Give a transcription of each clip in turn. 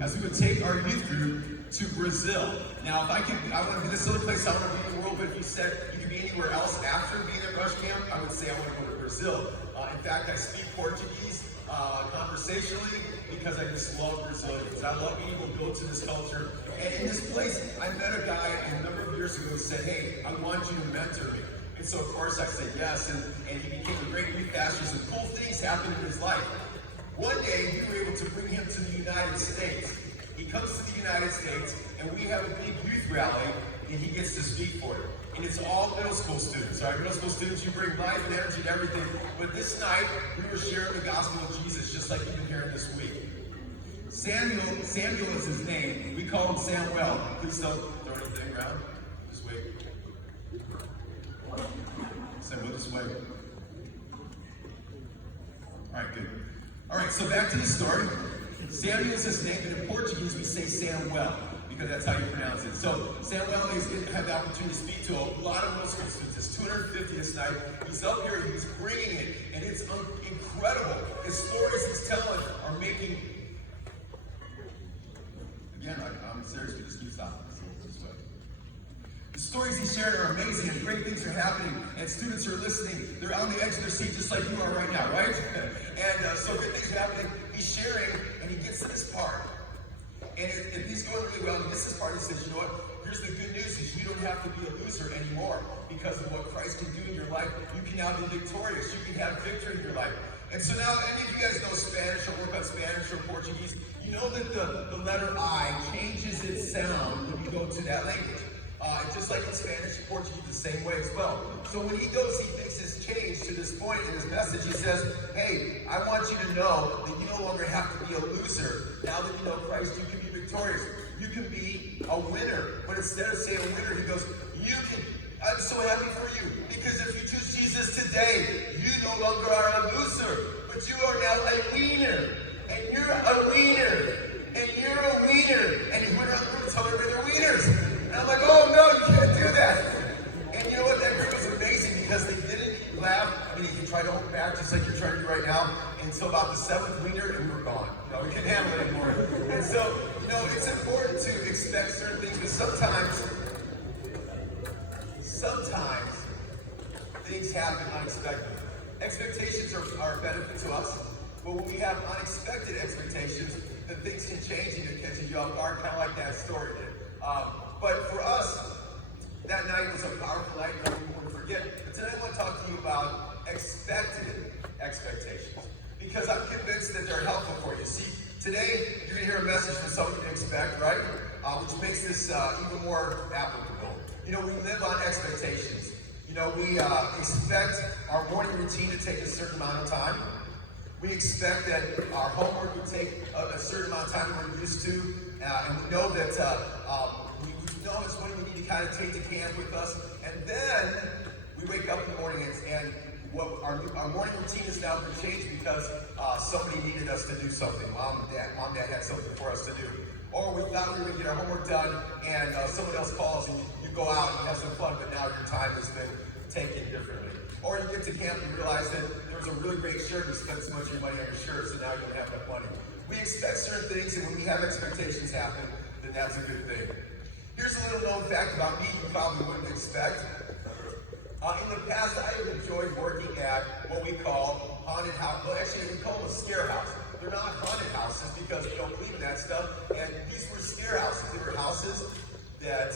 as we would take our youth group to Brazil. Now, if I want to be this other place, I want to be in the world, but if you said you could be anywhere else after being at Rush Camp, I would say I want to go to Brazil. In fact, I speak Portuguese conversationally because I just love Brazilians. I love being able to go to this culture. And in this place, I met a guy a number of years ago who said, hey, I want you to mentor me. And so, of course, I said yes, and he became a great youth pastor. Some cool things happened in his life. One day, we were able to bring him to the United States. He comes to the United States, and we have a big youth rally, and he gets to speak for it. And it's all middle school students, right? Middle school students, you bring life and energy and everything. But this night, we were sharing the gospel of Jesus, just like you've been hearing this week. Samuel is his name. We call him Samuel. Please don't throw anything around. Just wait. Samuel, just wait. All right, good. All right, so back to the story. Samuel is his name, and in Portuguese we say Samuel, because that's how you pronounce it. So Samuel is going to have the opportunity to speak to a lot of middle school students. It's 250 this night. He's up here, he's bringing it, and it's incredible. The stories he's telling are making... Again, I'm serious, we just keep stopping. The stories he's sharing are amazing, and great things are happening, and students are listening. They're on the edge of their seat just like you are right now, right? And so good things are happening. He's sharing, and he gets to this part. And if he's going really well, and this is part, he says, you know what? Here's the good news, is you don't have to be a loser anymore because of what Christ can do in your life. You can now be victorious. You can have victory in your life. And so now, any of you guys know Spanish or work on Spanish or Portuguese, you know that the letter I changes its sound when you go to that language. Just like in Spanish and Portuguese, the same way as well. So when he goes, he thinks it's changed to this point in his message. He says, hey, I want you to know that you no longer have to be a loser. Now that you know Christ, you can be victorious. You can be a winner. But instead of saying winner, he goes, I'm so happy for you. Because if you choose Jesus today, you no longer are a loser. But you are now a winner. And you're a winner. And you're a winner. And you went around the room telling everybody they're winners. And I'm like, oh no, you can't do that. And you know what? That group was amazing because they didn't laugh. I mean, you can try to hold back just like you're trying to do right now. And so about the seventh wiener, and we were gone. No, we couldn't handle it anymore. And so, you know, it's important to expect certain things, but sometimes things happen unexpectedly. Expectations are a benefit to us, but when we have unexpected expectations, then things can change and it catches you off guard, kind of like that story did. But for us, that night was a powerful night that we won't forget. But today I want to talk to you about expected expectations, because I'm convinced that they're helpful for you. See, today you're going to hear a message from something to expect, right? Which makes this even more applicable. You know, we live on expectations. You know, we expect our morning routine to take a certain amount of time. We expect that our homework would take a certain amount of time than we're used to. And we know that we know it's when we need to kind of take the camp with us. And then we wake up in the morning and what our morning routine is now going to change because somebody needed us to do something. Mom, dad had something for us to do. Or we thought we were going to get our homework done and someone else calls and you go out and have some fun, but now your time has been taken differently. Or you get to camp and you realize that there was a really great shirt and you spent so much of your money on your shirt, so now you don't have enough money. We expect certain things, and when we have expectations happen, then that's a good thing. Here's a little known fact about me you probably wouldn't expect. In the past, I have enjoyed working at what we call haunted house. Well, actually, we call them a scare house. They're not haunted houses because we don't believe in that stuff. And these were scare houses. They were houses that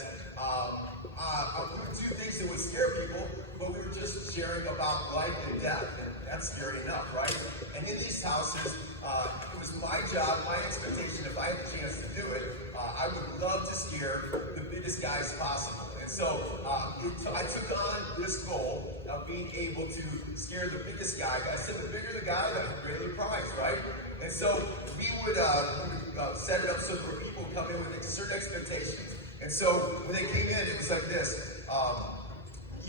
we would do things that would scare people, but we were just sharing about life and death. And that's scary enough, right? And in these houses, it was my job, my expectation, if I had the chance to do it, I would love to scare the biggest guys possible. And so I took on this goal of being able to scare the biggest guy. I said the bigger the guy, the greater the prize, right? And so we would set it up so there were people come in with certain expectations. And so when they came in, it was like this.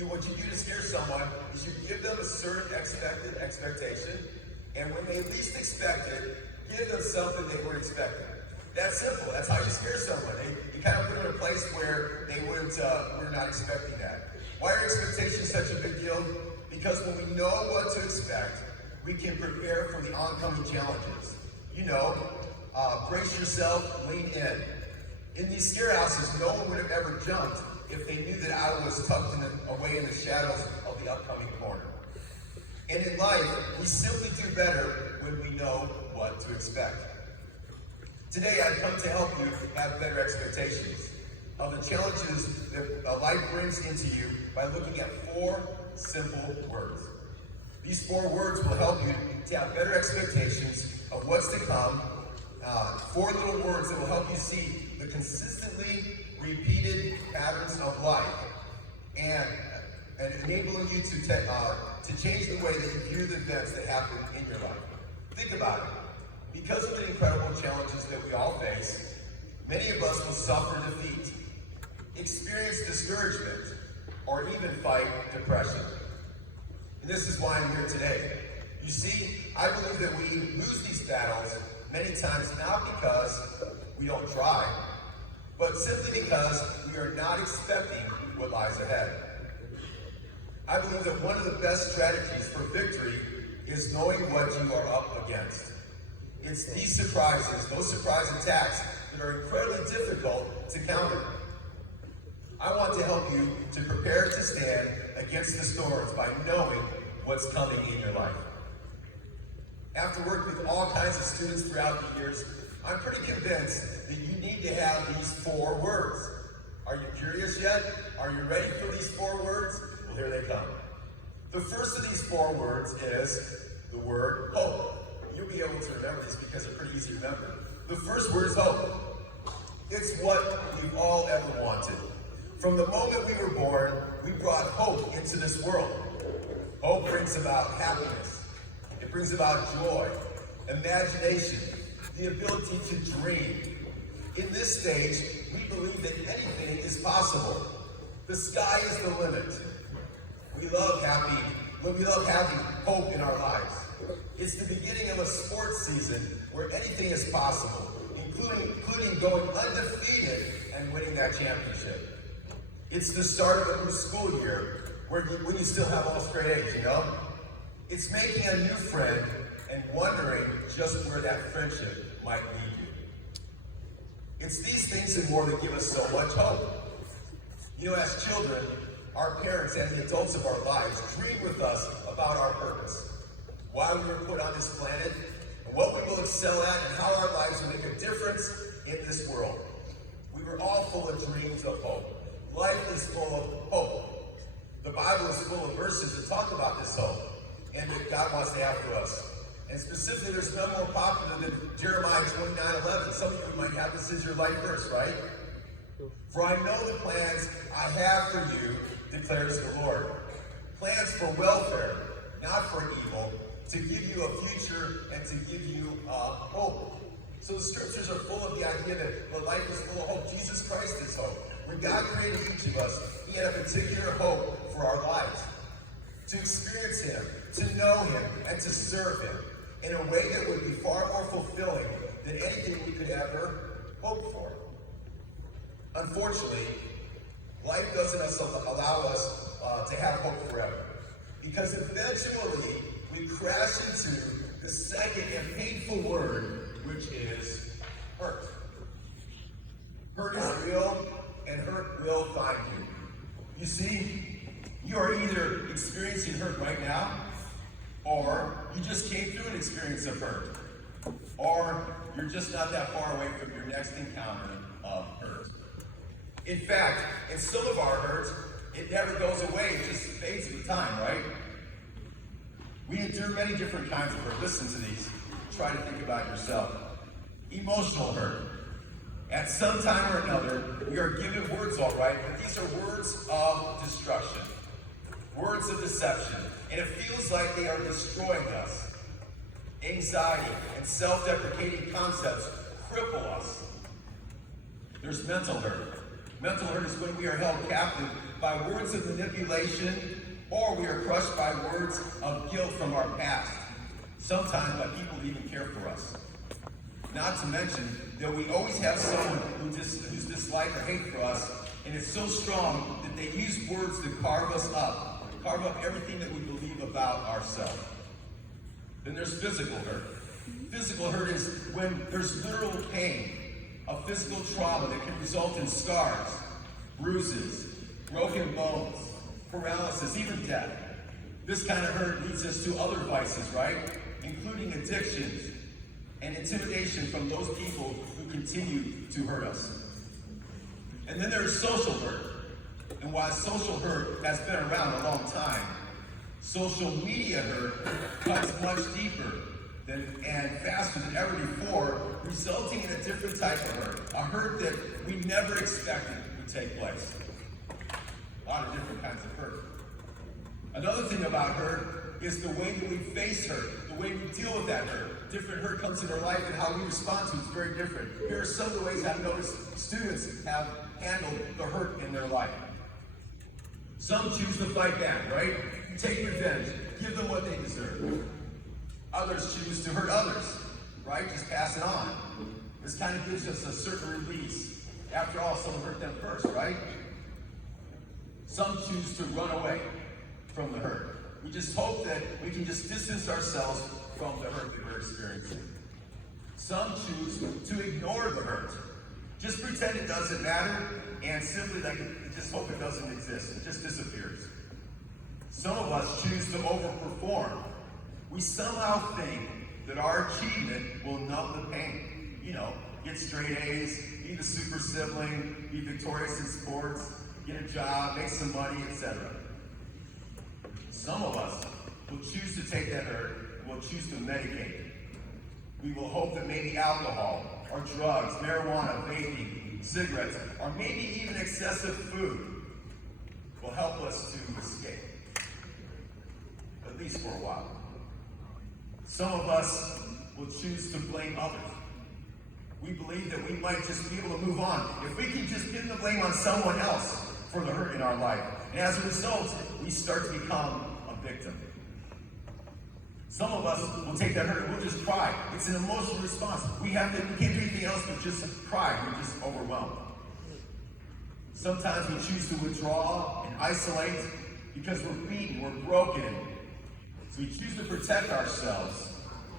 What you do to scare someone is you give them a certain expected expectation, and when they least expect it, give them something they weren't expecting. That's simple. That's how you scare someone. You kind of put them in a place where they were not expecting that. Why are expectations such a big deal? Because when we know what to expect, we can prepare for the oncoming challenges. You know, brace yourself, lean in. In these scare houses, no one would have ever jumped if they knew that Iowa was tucked away in the shadows of the upcoming corner. And in life, we simply do better when we know what to expect. Today, I've come to help you have better expectations of the challenges that life brings into you by looking at 4 simple words. These 4 words will help you to have better expectations of what's to come. 4 little words that will help you see the consistently repeated patterns of life and enabling you to change the way that you view the events that happen in your life. Think about it. Because of the incredible challenges that we all face, many of us will suffer defeat, experience discouragement, or even fight depression. And this is why I'm here today. You see, I believe that we lose these battles many times not because we don't try, but simply because we are not expecting what lies ahead. I believe that one of the best strategies for victory is knowing what you are up against. It's these surprises, those surprise attacks that are incredibly difficult to counter. I want to help you to prepare to stand against the storms by knowing what's coming in your life. After working with all kinds of students throughout the years, I'm pretty convinced that you need to have these 4 words. Are you curious yet? Are you ready for these 4 words? Well, here they come. The first of these 4 words is the word hope. You'll be able to remember these because they're pretty easy to remember. The first word is hope. It's what we've all ever wanted. From the moment we were born, we brought hope into this world. Hope brings about happiness. It brings about joy, imagination, the ability to dream. In this stage, we believe that anything is possible. The sky is the limit. We love having hope in our lives. It's the beginning of a sports season where anything is possible, including going undefeated and winning that championship. It's the start of a new school year when you still have all straight A's, you know? It's making a new friend and wondering just where that friendship might lead you. It's these things and more that give us so much hope. You know, as children, our parents and the adults of our lives dream with us about our purpose, why we were put on this planet, and what we will excel at, and how our lives will make a difference in this world. We were all full of dreams of hope. Life is full of hope. The Bible is full of verses that talk about this hope and that God wants to have for us. And specifically, there's none more popular than Jeremiah 29:11. Some of you might have this as your life verse, right? For I know the plans I have for you, declares the Lord. Plans for welfare, not for evil, to give you a future and to give you hope. So the scriptures are full of the idea that life is full of hope. Jesus Christ is hope. When God created each of us, He had a particular hope for our lives. To experience Him, to know Him, and to serve Him in a way that would be far more fulfilling than anything we could ever hope for. Unfortunately, life doesn't allow us to have hope forever. Because eventually, we crash into the second and painful word, which is hurt. Hurt is real, and hurt will find you. You see, you are either experiencing hurt right now, or you just came through an experience of hurt, or you're just not that far away from your next encounter of hurt. In fact, in some of our hurt, it never goes away, it just fades with time, right? We endure many different kinds of hurt. Listen to these. Try to think about yourself. Emotional hurt. At some time or another, we are given words, all right, but these are words of destruction, words of deception, and it feels like they are destroying us. Anxiety and self-deprecating concepts cripple us. There's mental hurt. Mental hurt is when we are held captive by words of manipulation, or we are crushed by words of guilt from our past, sometimes by people who even care for us. Not to mention that we always have someone who's dislike or hate for us, and it's so strong that they use words to carve us up, carve up everything that we believe about ourselves. Then there's physical hurt. Physical hurt is when there's literal pain, a physical trauma that can result in scars, bruises, broken bones, paralysis, even death. This kind of hurt leads us to other vices, right? Including addictions and intimidation from those people who continue to hurt us. And then there's social hurt. And while social hurt has been around a long time, social media hurt cuts much deeper and faster than ever before, resulting in a different type of hurt. A hurt that we never expected would take place. A lot of different kinds of hurt. Another thing about hurt is the way that we face hurt, the way we deal with that hurt. Different hurt comes in our life and how we respond to it is very different. Here are some of the ways I've noticed students have handled the hurt in their life. Some choose to fight back, right? You take revenge, give them what they deserve. Others choose to hurt others, right? Just pass it on. This kind of gives us a certain release. After all, someone hurt them first, right? Some choose to run away from the hurt. We just hope that we can just distance ourselves from the hurt that we're experiencing. Some choose to ignore the hurt. Just pretend it doesn't matter and simply just hope it doesn't exist. It just disappears. Some of us choose to overperform. We somehow think that our achievement will numb the pain. You know, get straight A's, be the super sibling, be victorious in sports, get a job, make some money, etc. Some of us will choose to take that hurt and will choose to medicate it. We will hope that maybe alcohol or drugs, marijuana, vaping, cigarettes, or maybe even excessive food will help us to escape, at least for a while. Some of us will choose to blame others. We believe that we might just be able to move on if we can just pin the blame on someone else for the hurt in our life. And as a result, we start to become a victim. Some of us will take that hurt and we'll just cry. It's an emotional response. We can't do anything else but just cry. We're just overwhelmed. Sometimes we choose to withdraw and isolate because we're beaten, we're broken. So we choose to protect ourselves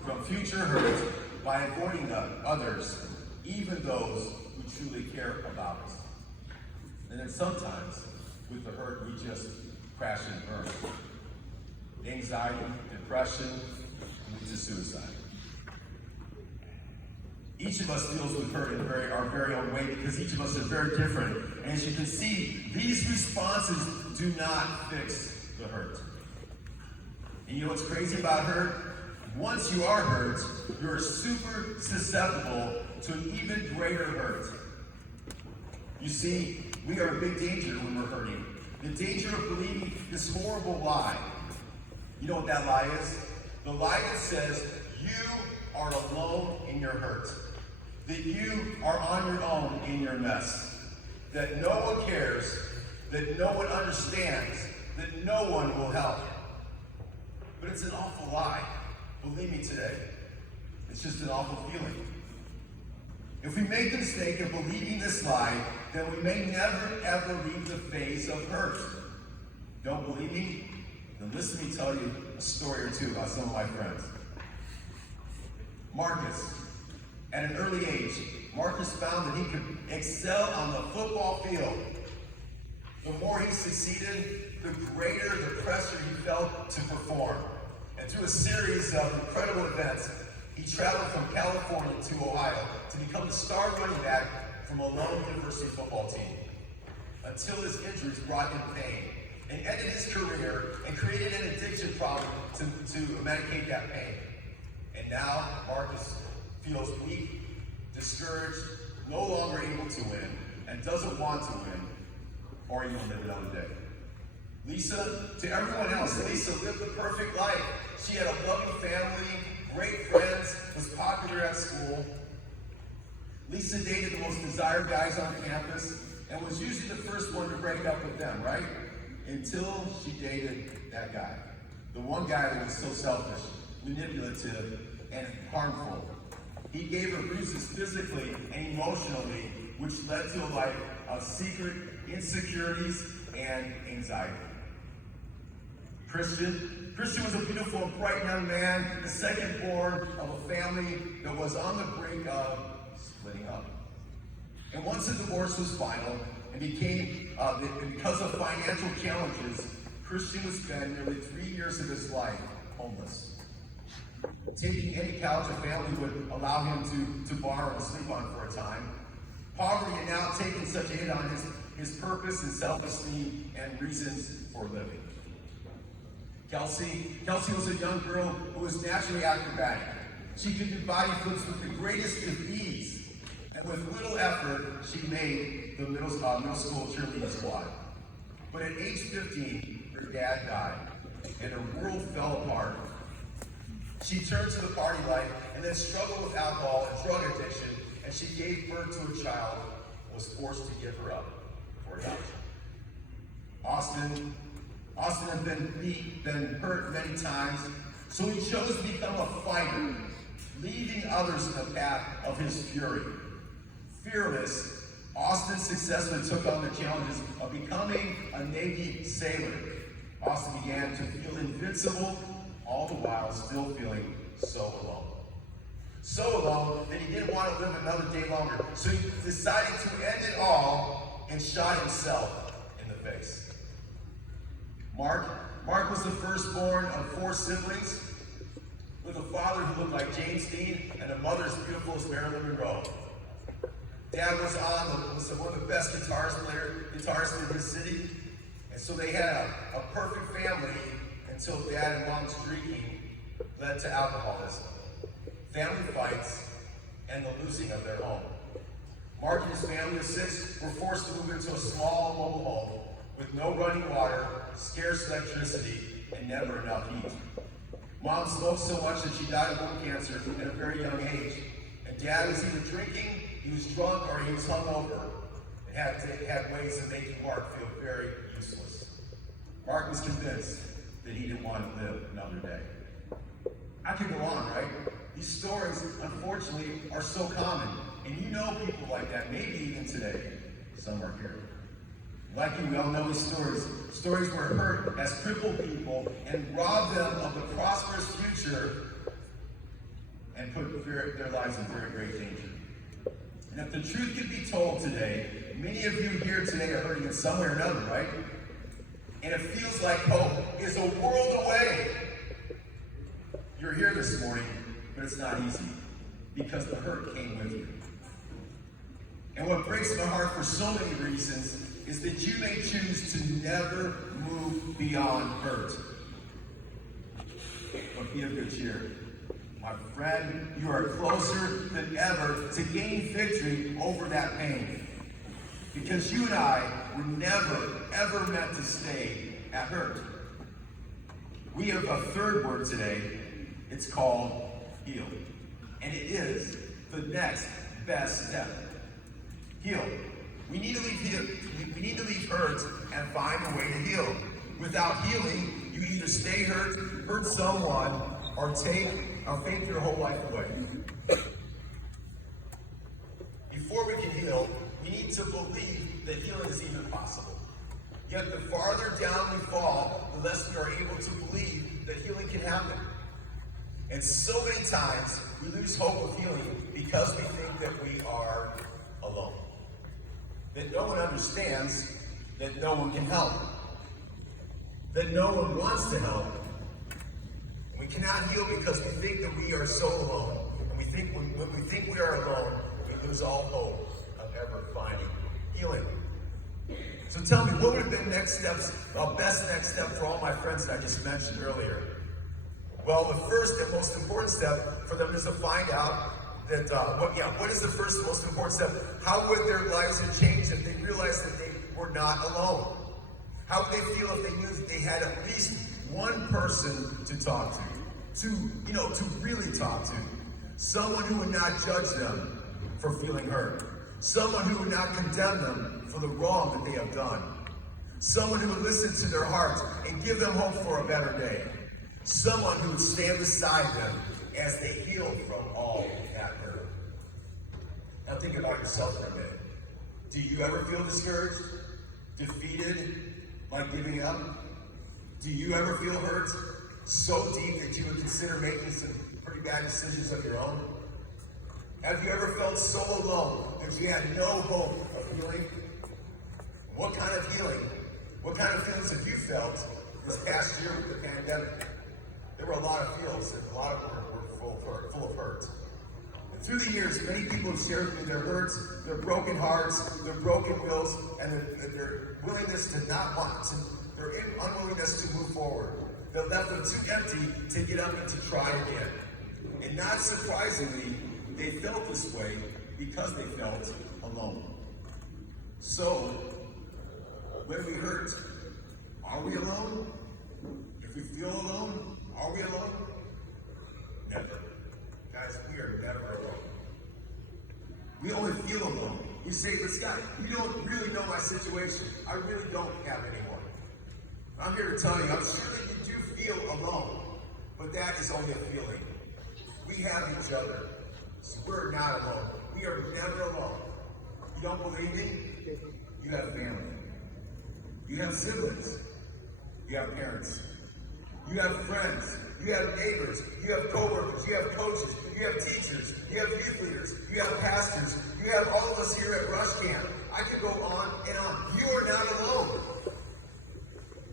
from future hurt by avoiding others, even those who truly care about us. And then sometimes, with the hurt, we just crash and burn. Anxiety, depression, leads to suicide. Each of us deals with hurt in our very own way because each of us is very different. And as you can see, these responses do not fix the hurt. And you know what's crazy about hurt? Once you are hurt, you're super susceptible to an even greater hurt. You see, we are in big danger when we're hurting. The danger of believing this horrible lie. You know what that lie is? The lie that says you are alone in your hurt. That you are on your own in your mess. That no one cares. That no one understands. That no one will help. But it's an awful lie. Believe me today. It's just an awful feeling. If we make the mistake of believing this lie, then we may never ever leave the phase of hurt. Don't believe me? Then listen to me tell you a story or two about some of my friends. Marcus. At an early age, Marcus found that he could excel on the football field. The more he succeeded, the greater the pressure he felt to perform. And through a series of incredible events, he traveled from California to Ohio to become the star running back from a lone university football team, until his injuries brought him pain and ended his career and created an addiction problem to medicate that pain. And now Marcus feels weak, discouraged, no longer able to win, and doesn't want to win, or even live another day. Lisa, to everyone else, Lisa lived the perfect life. She had a loving family, great friends, was popular at school. Lisa dated the most desired guys on campus and was usually the first one to break up with them, right? Until she dated that guy. The one guy that was so selfish, manipulative, and harmful. He gave her bruises physically and emotionally, which led to a life of secret insecurities and anxiety. Christian was a beautiful and bright young man, the second born of a family that was on the brink of splitting up. And once the divorce was final and because of financial challenges, Christian would spend nearly 3 years of his life homeless. Taking any couch a family would allow him to borrow and sleep on for a time. Poverty had now taken such a hit on his purpose and self-esteem and reasons for living. Kelsey was a young girl who was naturally acrobatic. She could do body flips with the greatest of ease. And with little effort, she made the middle school cheerleading squad. But at age 15, her dad died, and her world fell apart. She turned to the party life and then struggled with alcohol and drug addiction, and she gave birth to a child and was forced to give her up for adoption. Austin had been hurt many times, so he chose to become a fighter, leading others in the path of his fury. Fearless, Austin successfully took on the challenges of becoming a Navy sailor. Austin began to feel invincible, all the while still feeling so alone. So alone that he didn't want to live another day longer, so he decided to end it all and shot himself in the face. Mark was the firstborn of 4 siblings, with a father who looked like James Dean and a mother as beautiful as Marilyn Monroe. Dad was one of the best guitarists in his city, and so they had a perfect family until Dad and Mom's drinking led to alcoholism, family fights, and the losing of their home. Mark and his family of 6 were forced to move into a small mobile home with no running water, scarce electricity, and never enough heat. Mom smoked so much that she died of lung cancer at a very young age. And Dad was either drinking, he was drunk, or he was hungover, and had ways of making Mark feel very useless. Mark was convinced that he didn't want to live another day. I could go on, right? These stories, unfortunately, are so common. And you know people like that, maybe even today. Some are here. Like you, we all know these stories. Stories where hurt has crippled people and robbed them of the prosperous future and put their lives in very great danger. And if the truth could be told today, many of you here today are hurting in some way or another, right? And it feels like hope is a world away. You're here this morning, but it's not easy because the hurt came with you. And what breaks my heart for so many reasons is that you may choose to never move beyond hurt. But be of good cheer. My friend, you are closer than ever to gaining victory over that pain. Because you and I were never, ever meant to stay at hurt. We have a third word today. It's called heal. And it is the next best step. Heal. We need to leave hurt and find a way to heal. Without healing, you either stay hurt someone, or fake your whole life away. Before we can heal, we need to believe that healing is even possible. Yet the farther down we fall, the less we are able to believe that healing can happen. And so many times, we lose hope of healing because we think that we are alone. That no one understands, that no one can help, that no one wants to help. We cannot heal because we think that we are so alone. And we think when we think we are alone, we lose all hope of ever finding healing. So tell me, what would have been best next step for all my friends that I just mentioned earlier? Well, the first and most important step for them is to find out that, what is the first and most important step? How would their lives have changed if they realized that they were not alone? How would they feel if they knew that they had at least one person to talk to really talk to? Someone who would not judge them for feeling hurt. Someone who would not condemn them for the wrong that they have done. Someone who would listen to their hearts and give them hope for a better day. Someone who would stand beside them as they heal from all that hurt. Now think about yourself for a minute. Do you ever feel discouraged? Defeated? Like giving up? Do you ever feel hurt so deep that you would consider making some pretty bad decisions of your own? Have you ever felt so alone that you had no hope of healing? What kind of healing? What kind of feelings have you felt this past year with the pandemic? There were a lot of feels, and a lot of them were full of hurt. And through the years, many people have shared with me their hurts, their broken hearts, their broken wills, and their willingness to not want to, their unwillingness to move forward. They left them too empty to get up and to try again. And not surprisingly, they felt this way because they felt alone. So, when we hurt, are we alone? If we feel alone, are we alone? Never. Guys, we are never alone. We only feel alone. We say, but Scott, you don't really know my situation. I really don't have anyone. I'm here to tell you, I'm sure that you do feel alone, but that is only a feeling. We have each other, so we're not alone. We are never alone. You don't believe me? You have family. You have siblings. You have parents. You have friends. You have neighbors. You have coworkers. You have coaches. You have teachers. You have youth leaders. You have pastors. You have all of us here at Rush Camp. I could go on and on. You are not alone.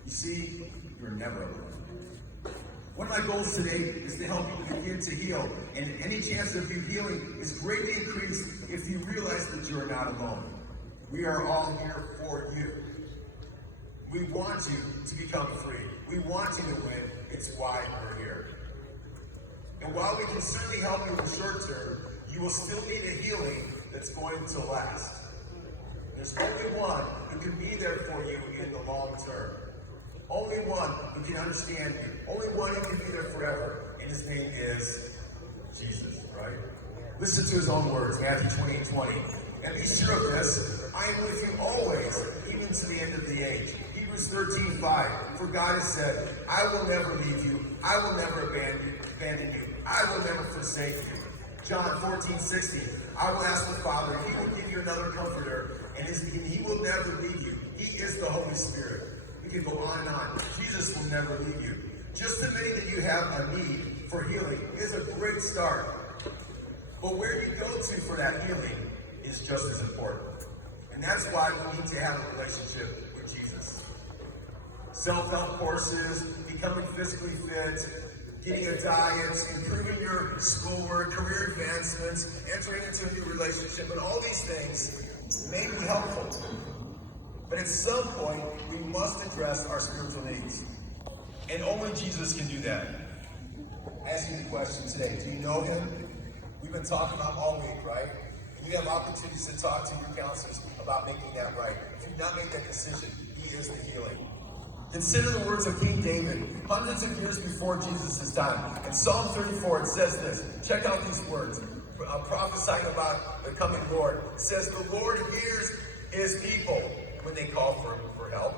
You see, you're never alone. One of my goals today is to help you begin to heal. And any chance of you healing is greatly increased if you realize that you are not alone. We are all here for you. We want you to become free. We want you to win. It's why we're here. And while we can certainly help you in the short term, you will still need a healing that's going to last. There's only one who can be there for you in the long term. Only one who can understand you. Only one who can be there forever. And his name is Jesus, right? Listen to his own words, Matthew 28:20. And be sure of this, I am with you always, even to the end of the age. Hebrews 13:5. For God has said, I will never leave you. I will never abandon you. I will never forsake you. John 14:16. I will ask the Father, he will give you another comforter, and he will never leave you. He is the Holy Spirit. We can go on and on. Jesus will never leave you. Just admitting that you have a need for healing is a great start. But where you go to for that healing is just as important. And that's why we need to have a relationship with Jesus. Self-help courses, becoming physically fit, getting a diet, improving your schoolwork, career advancements, entering into a new relationship, and all these things may be helpful. But at some point, we must address our spiritual needs. And only Jesus can do that. Ask you the question today. Do you know him? We've been talking about all week, right? And you have opportunities to talk to your counselors about making that right. If you've not made that decision, he is the healing. Consider the words of King David, hundreds of years before Jesus' time. In Psalm 34, it says this. Check out these words. Prophesying about the coming Lord. It says, the Lord hears his people when they call for help.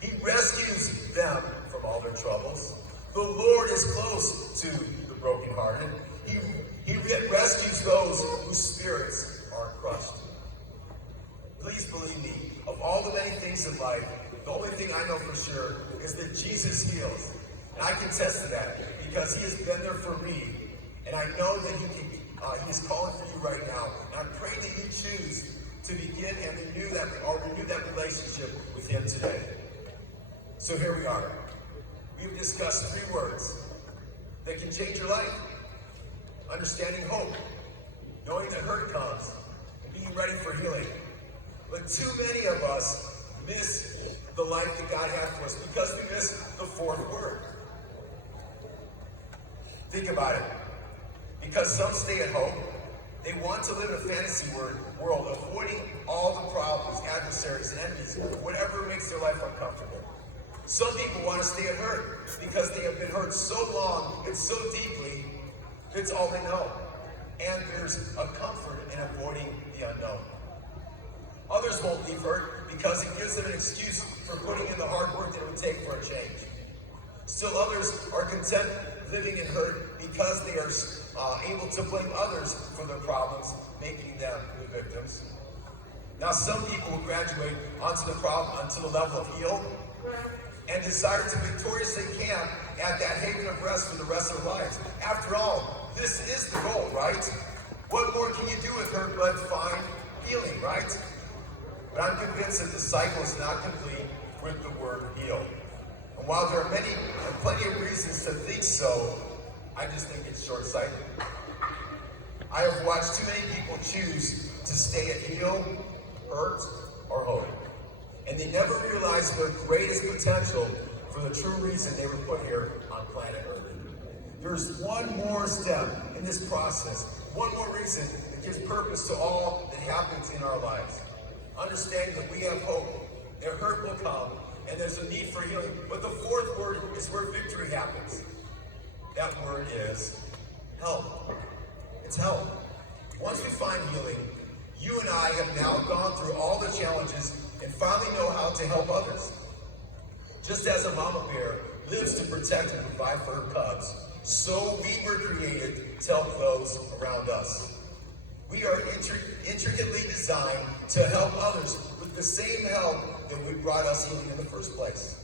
He rescues them from all their troubles. The Lord is close to the brokenhearted. He rescues those whose spirits are crushed. Please believe me, of all the many things in life, the only thing I know for sure is that Jesus heals. And I can attest to that because he has been there for me. And I know that he is calling for you right now. And I pray that you choose to begin and renew that relationship with him today. So here we are. We've discussed 3 words that can change your life. Understanding hope, knowing that hurt comes, and being ready for healing. But too many of us miss the life that God has for us because we miss the 4th word. Think about it. Because some stay at home, they want to live in a fantasy world, avoiding all the problems, adversaries, and enemies, whatever makes their life uncomfortable. Some people want to stay at hurt because they have been hurt so long and so deeply, it's all they know. And there's a comfort in avoiding the unknown. Others won't leave hurt because it gives them an excuse for putting in the hard work that it would take for a change. Still others are content living in hurt because they are able to blame others for their problems, making them the victims. Now some people will graduate onto the level of healed, and desire to victoriously camp at that haven of rest for the rest of their lives. After all, this is the goal, right? What more can you do with her but find healing, right? But I'm convinced that the cycle is not complete with the word heal. And while there are plenty of reasons to think so, I just think it's short-sighted. I have watched too many people choose to stay at heal, hurt, or hope. And they never realize the greatest potential for the true reason they were put here on planet Earth. There's one more step in this process, one more reason that gives purpose to all that happens in our lives. Understanding that we have hope, that hurt will come, and there's a need for healing. But the fourth word is where victory happens. That word is help. It's help. Once we find healing, you and I have now gone through all the challenges and finally know how to help others. Just as a mama bear lives to protect and provide for her cubs, so we were created to help those around us. We are intricately designed to help others with the same help that we brought us healing in the first place.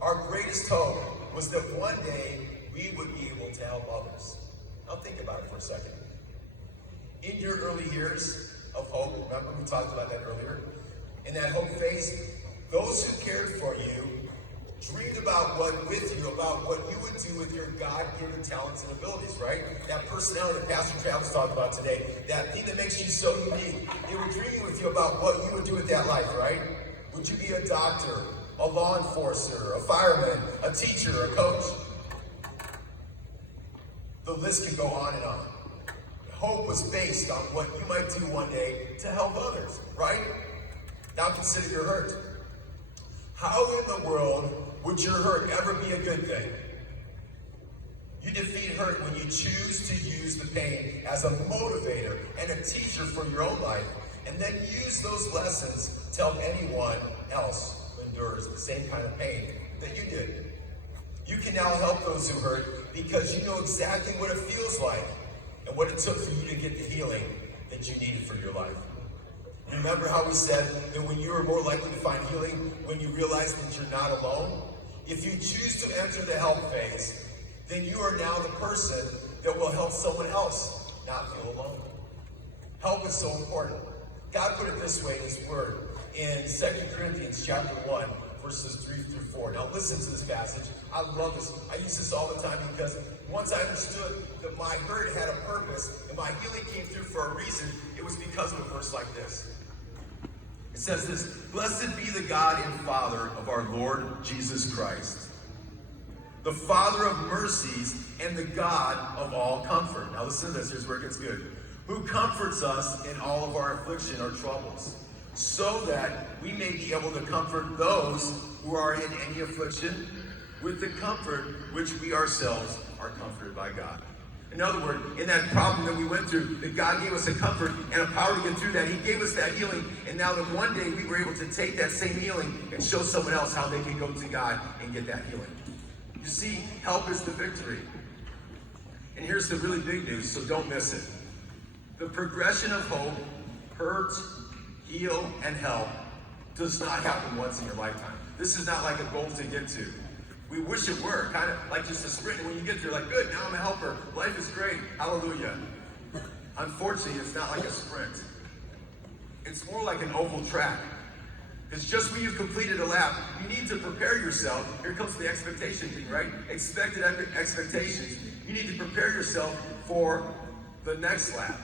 Our greatest hope was that one day we would be able to help others. Now think about it for a second. In your early years of hope, remember we talked about that earlier? In that hope phase, those who cared for you dreamed about what you would do with your God-given talents and abilities, right? That personality that Pastor Travis talked about today, that thing that makes you so unique. They were dreaming with you about what you would do with that life, right? Would you be a doctor, a law enforcer, a fireman, a teacher, a coach? The list could go on and on. Hope was based on what you might do one day to help others, right? Now consider your hurt. How in the world would your hurt ever be a good thing? You defeat hurt when you choose to use the pain as a motivator and a teacher for your own life, and then use those lessons to help anyone else who endures the same kind of pain that you did. You can now help those who hurt because you know exactly what it feels like and what it took for you to get the healing that you needed for your life. Remember how we said that when you are more likely to find healing when you realize that you're not alone? If you choose to enter the help phase, then you are now the person that will help someone else not feel alone. Help is so important. God put it this way in His Word in 2 Corinthians chapter 1, verses 3 through 4. Now listen to this passage. I love this. I use this all the time because once I understood that my hurt had a purpose and my healing came through for a reason, it was because of a verse like this. It says this: "Blessed be the God and Father of our Lord Jesus Christ, the Father of mercies and the God of all comfort." Now listen to this, here's where it gets good. "Who comforts us in all of our affliction or troubles, so that we may be able to comfort those who are in any affliction with the comfort which we ourselves are comforted by God." In other words, in that problem that we went through, that God gave us a comfort and a power to get through that. He gave us that healing, and now that one day we were able to take that same healing and show someone else how they can go to God and get that healing. You see, help is the victory. And here's the really big news, so don't miss it. The progression of hope, hurt, heal, and help does not happen once in your lifetime. This is not like a goal to get to. We wish it were, kind of like just a sprint. And when you get there, like, good, now I'm a helper. Life is great. Hallelujah. Unfortunately, it's not like a sprint. It's more like an oval track. It's just when you've completed a lap, you need to prepare yourself. Here comes the expectation thing, right? Expected expectations. You need to prepare yourself for the next lap.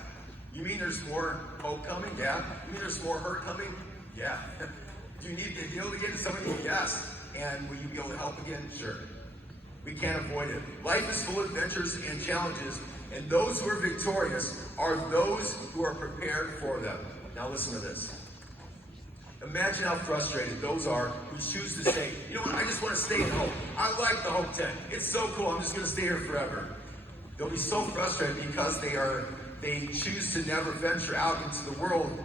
You mean there's more hope coming? Yeah. You mean there's more hurt coming? Yeah. Do you need to get healed again? Somebody? Yes. And will you be able to help again? Sure. We can't avoid it. Life is full of adventures and challenges, and those who are victorious are those who are prepared for them. Now listen to this. Imagine how frustrated those are who choose to say, you know what, I just want to stay in hope. I like the Hope Tent. It's so cool. I'm just going to stay here forever. They'll be so frustrated because they choose to never venture out into the world,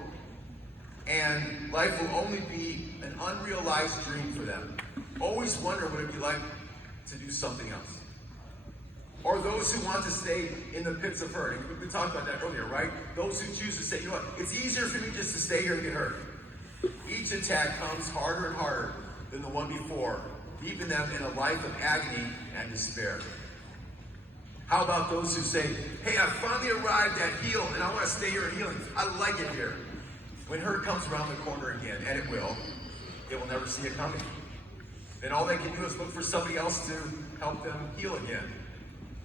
and life will only be an unrealized dream for them. Always wonder what it'd be like to do something else. Or those who want to stay in the pits of hurt. And we talked about that earlier, right? Those who choose to say, you know what, it's easier for me just to stay here and get hurt. Each attack comes harder and harder than the one before, leaving them in a life of agony and despair. How about those who say, hey, I finally arrived at Heal and I want to stay here at Healing. I like it here. When hurt comes around the corner again, and it will never see it coming. Then all they can do is look for somebody else to help them heal again,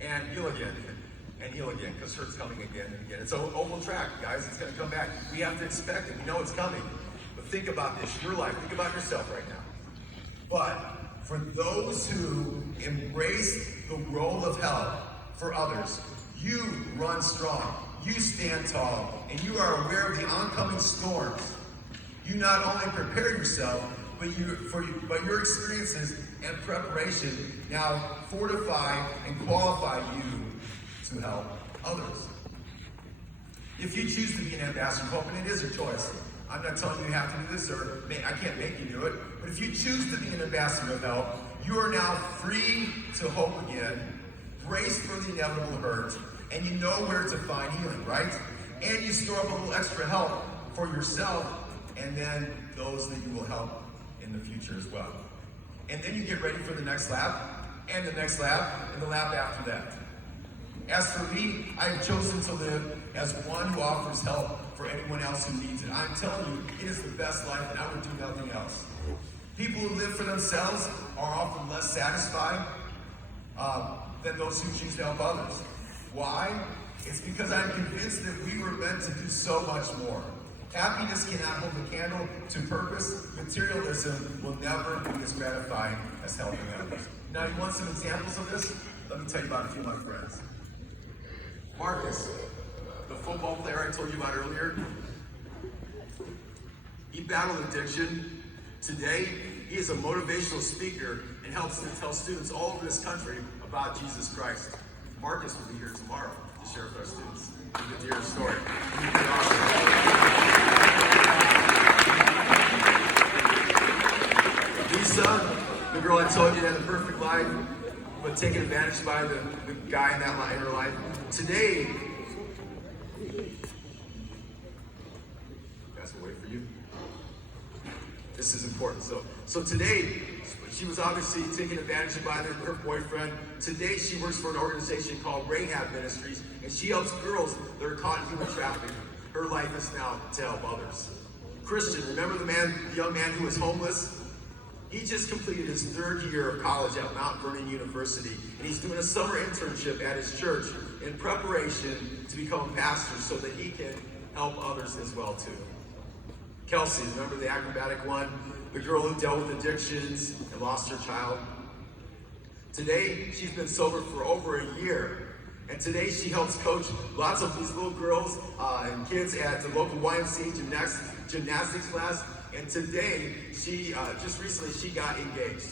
and heal again, and heal again, because hurt's coming again and again. It's an oval track, guys. It's going to come back. We have to expect it. We know it's coming. But think about this, your life. Think about yourself right now. But for those who embrace the role of help for others, you run strong. You stand tall, and you are aware of the oncoming storms. You not only prepare yourself, but your experiences and preparation now fortify and qualify you to help others. If you choose to be an ambassador of hope, and it is your choice, I'm not telling you you have to do this, or I can't make you do it, but if you choose to be an ambassador of help, you are now free to hope again, braced for the inevitable hurt, and you know where to find healing, right? And you store up a little extra help for yourself, and then those that you will help in the future as well. And then you get ready for the next lap, and the next lap, and the lap after that. As for me, I have chosen to live as one who offers help for anyone else who needs it. I'm telling you, it is the best life, and I would do nothing else. People who live for themselves are often less satisfied than those who choose to help others. Why? It's because I'm convinced that we were meant to do so much more. Happiness cannot hold a candle to purpose. Materialism will never be as gratifying as helping others. Now, you want some examples of this? Let me tell you about a few of my friends. Marcus, the football player I told you about earlier, he battled addiction. Today, he is a motivational speaker and helps to tell students all over this country about Jesus Christ. Marcus will be here tomorrow to share with our students. Good to hear his story. Lisa, the girl I told you had a perfect life, but taken advantage by the guy in her life. Today, guys will wait for you. This is important. So today, she was obviously taken advantage of by her boyfriend. Today, she works for an organization called Rahab Ministries, and she helps girls that are caught in human trafficking. Her life is now to help others. Christian, remember the young man who was homeless? He just completed his 3rd year of college at Mount Vernon University, and he's doing a summer internship at his church in preparation to become a pastor so that he can help others as well too. Kelsey, remember the acrobatic one? The girl who dealt with addictions and lost her child. Today, she's been sober for over a year. And today she helps coach lots of these little girls and kids at the local YMCA gymnastics class. And today, just recently, she got engaged.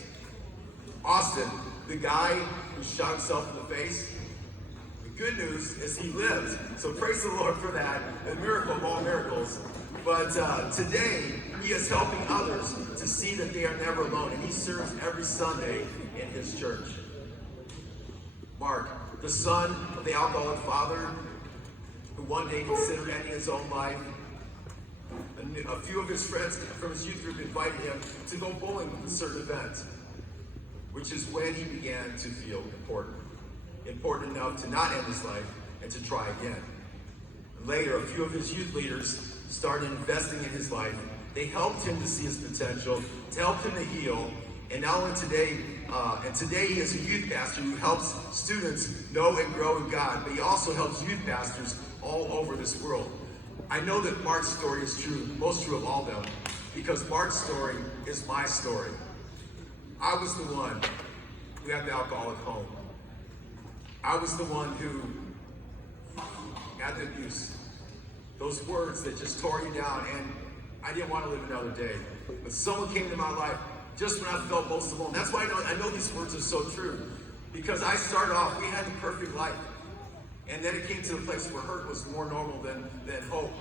Austin, the guy who shot himself in the face, the good news is he lives. So praise the Lord for that, the miracle of all miracles. But today, he is helping others to see that they are never alone. And he serves every Sunday in his church. Mark, the son of the alcoholic father, who one day considered ending his own life. A few of his friends from his youth group invited him to go bowling with a certain event, which is when he began to feel important enough to not end his life and to try again. Later, a few of his youth leaders started investing in his life. They helped him to see his potential, to help him to heal, and not only today, today he is a youth pastor who helps students know and grow in God, but he also helps youth pastors all over this world. I know that Mark's story is true, most true of all of them, because Mark's story is my story. I was the one who had the alcoholic home. I was the one who had the abuse. Those words that just tore you down, and I didn't want to live another day. But someone came into my life just when I felt most alone. That's why I know these words are so true. Because I started off, we had the perfect life. And then it came to a place where hurt was more normal than hope.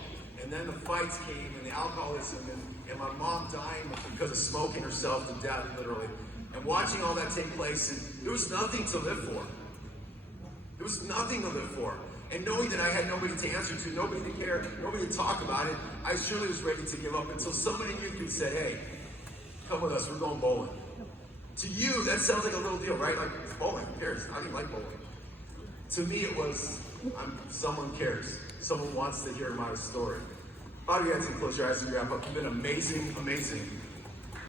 And then the fights came, and the alcoholism, and my mom dying because of smoking herself to death, literally. And watching all that take place, and there was nothing to live for. There was nothing to live for. And knowing that I had nobody to answer to, nobody to care, nobody to talk about it, I surely was ready to give up until somebody in youth group said, hey, come with us, we're going bowling. To you, that sounds like a little deal, right? Like, it's bowling, who cares? I don't even like bowling. To me, it was, someone cares. Someone wants to hear my story. Bobby Hanson, close your eyes and wrap up. You've been amazing, amazing.